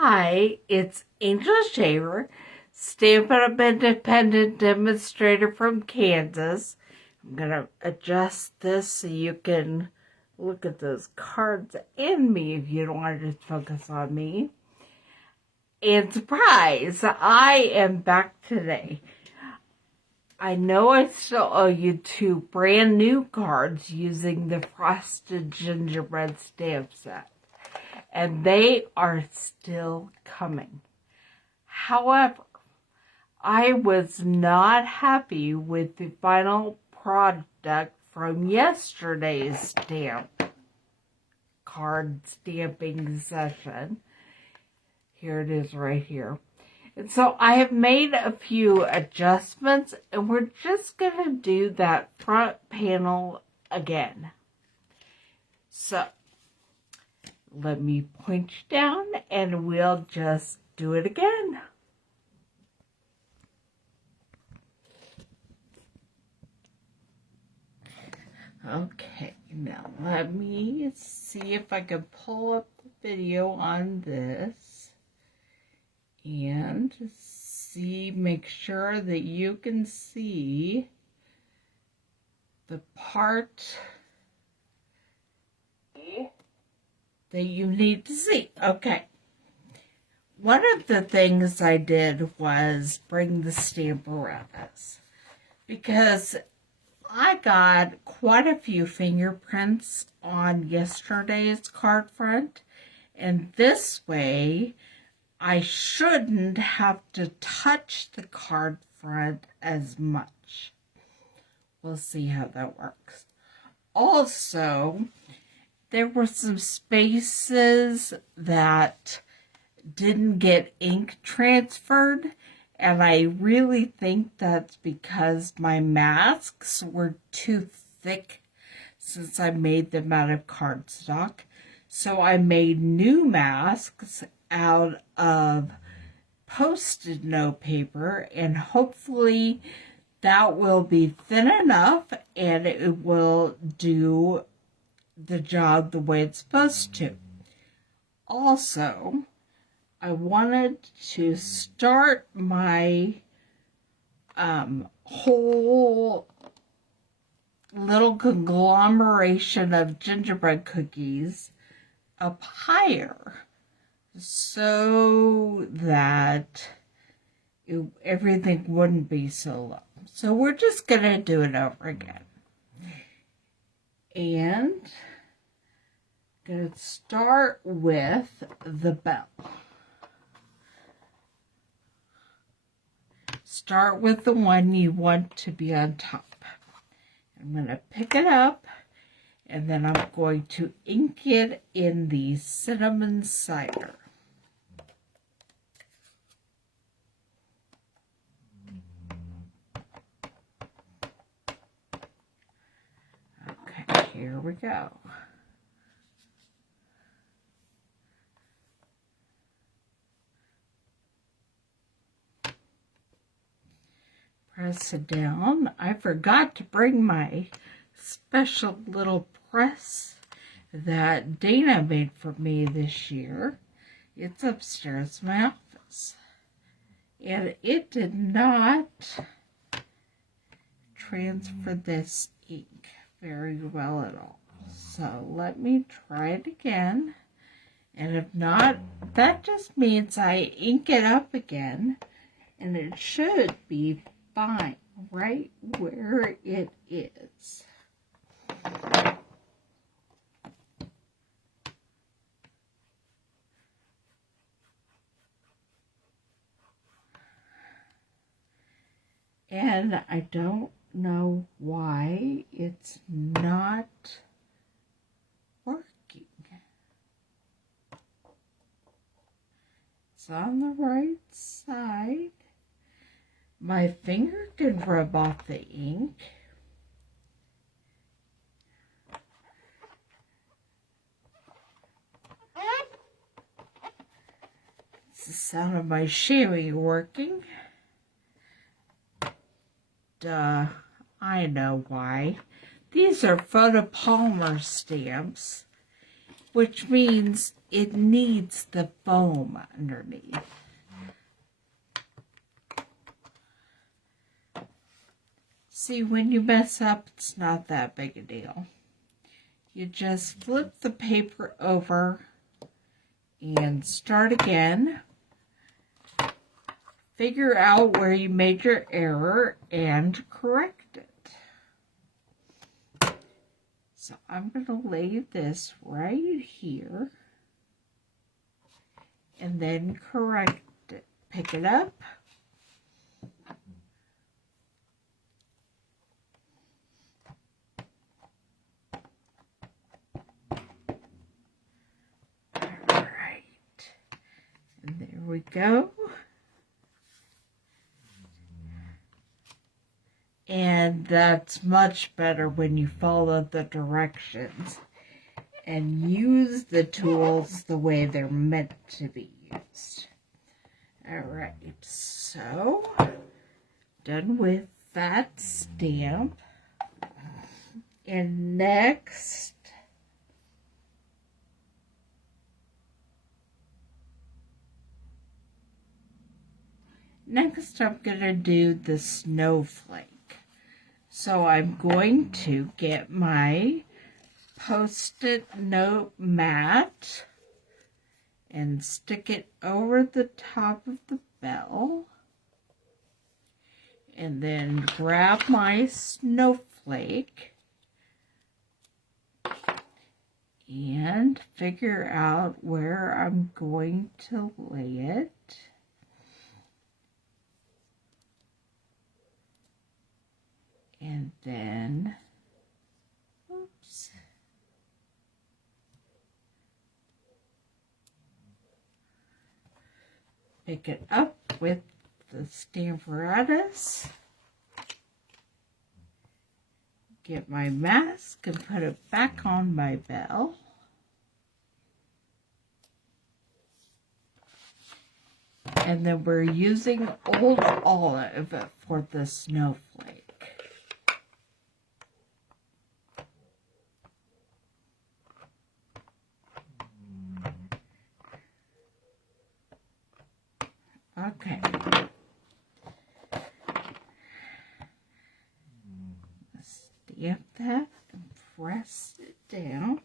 Hi, it's Angel Shaver, Stampin Up independent demonstrator from Kansas. I'm going to adjust this so you can look at those cards and me if you don't want to just focus on me. And surprise, I am back today. I know I still owe you 2 brand new cards using the Frosted Gingerbread stamp set. And they are still coming. However, I was not happy with the final product from yesterday's card stamping session. Here it is right here. And so I have made a few adjustments, and we're just going to do that front panel again. So let me point you down and we'll just do it again. Okay, now let me see if I can pull up the video on this and make sure that you can see the part that you need to see. Okay. One of the things I did was bring the Stamporettas because I got quite a few fingerprints on yesterday's card front, and this way I shouldn't have to touch the card front as much. We'll see how that works. Also, there were some spaces that didn't get ink transferred, and I really think that's because my masks were too thick since I made them out of cardstock. So I made new masks out of Post-it note paper, and hopefully that will be thin enough and it will do the job the way it's supposed to. Also, I wanted to start my whole little conglomeration of gingerbread cookies up higher so that everything wouldn't be so low. So we're just going to do it over again. And I'm going to start with the bell. Start with the one you want to be on top. I'm going to pick it up, and then I'm going to ink it in the cinnamon cider. Okay, here we go. Press it down. I forgot to bring my special little press that Dana made for me this year. It's upstairs in my office. And it did not transfer this ink very well at all. So let me try it again. And if not, that just means I ink it up again. And it should be fine right where it is. And I don't know why it's not working. It's on the right side. My finger can rub off the ink. It's the sound of my shaving working. Duh, I know why. These are photopolymer stamps, which means it needs the foam underneath. See, when you mess up, it's not that big a deal. You just flip the paper over and start again. Figure out where you made your error and correct it. So I'm going to lay this right here and then correct it. Pick it up. All right. And there we go. And that's much better when you follow the directions and use the tools the way they're meant to be used. Alright, so done with that stamp. And next, I'm going to do the snowflake. So I'm going to get my Post-it note mat and stick it over the top of the bell. And then grab my snowflake and figure out where I'm going to lay it. And then, oops, pick it up with the Stamparatus, get my mask and put it back on my bell. And then we're using Old Olive for the snowflake. Okay. Stamp that and press it down.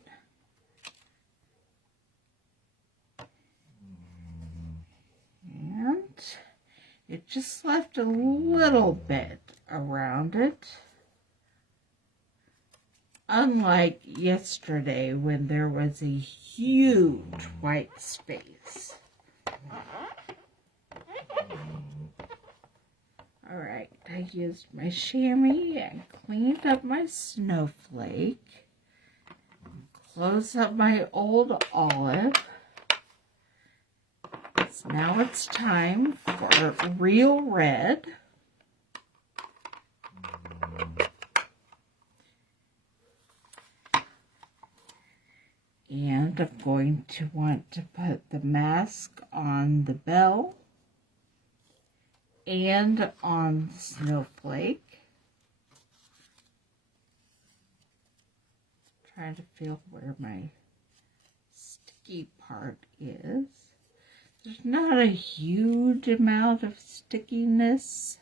And it just left a little bit around it. Unlike yesterday when there was a huge white space. Alright, I used my chamois and cleaned up my snowflake. Close up my Old Olive. So now it's time for real red. And I'm going to want to put the mask on the bell and on the snowflake. Trying to feel where my sticky part is. There's not a huge amount of stickiness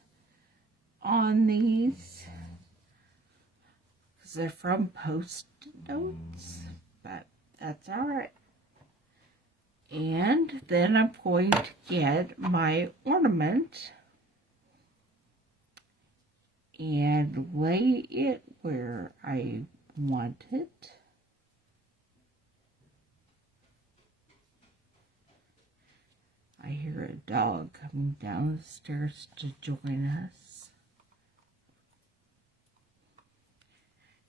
on these because they're from Post-it notes, but that's all right. And then I'm going to get my ornament and lay it where I want it. I hear a dog coming down the stairs to join us.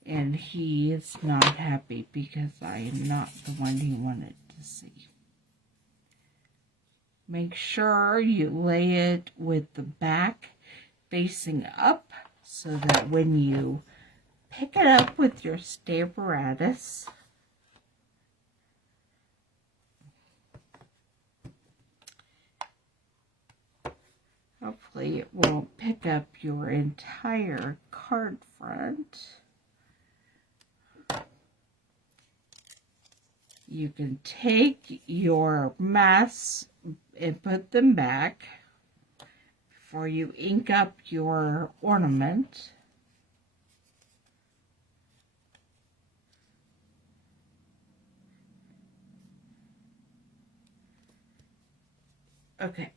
And he is not happy because I am not the one he wanted to see. Make sure you lay it with the back facing up so that when you pick it up with your Stamparatus, hopefully it won't pick up your entire card front. you can take your masks and put them back before you ink up your ornament. Okay,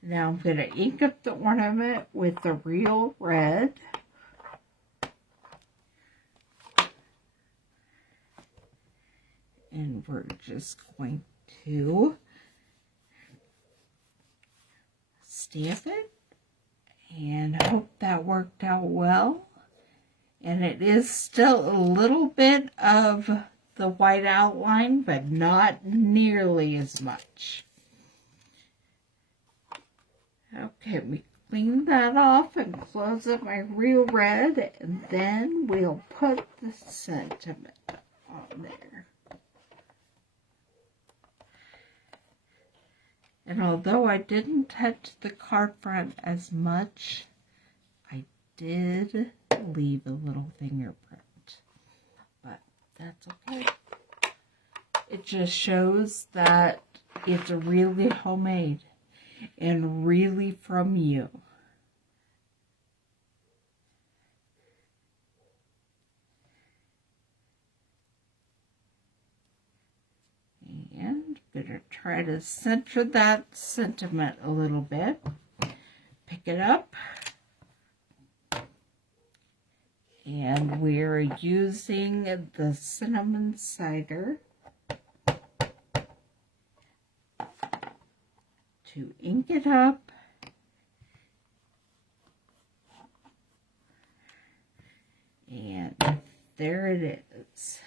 now I'm going to ink up the ornament with the real red. And we're just going to stamp it and hope that worked out well. And it is still a little bit of the white outline, but not nearly as much. Okay, we clean that off and close up my real red, and then we'll put the sentiment on there. And although I didn't touch the card front as much, I did leave a little fingerprint. But that's okay. It just shows that it's really homemade and really from you. And I'm going to try to center that sentiment a little bit. Pick it up. And we're using the cinnamon cider to ink it up. And there it is.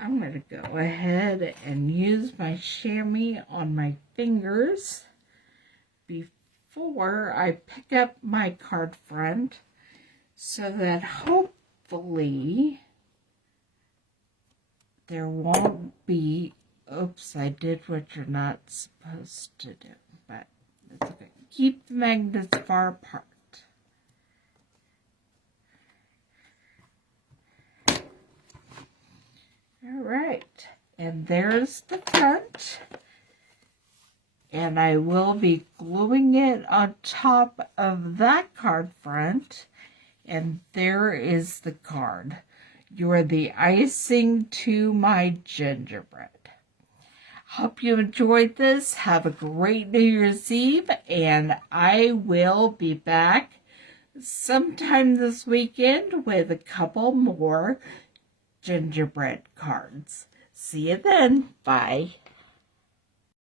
I'm going to go ahead and use my chamois on my fingers before I pick up my card front, so that hopefully there won't be, oops, I did what you're not supposed to do, but it's okay. Keep the magnets far apart. All right, and there's the front, and I will be gluing it on top of that card front, and there is the card. You are the icing to my gingerbread. Hope you enjoyed this. Have a great New Year's Eve, and I will be back sometime this weekend with a couple more gingerbread cards. See you then. Bye.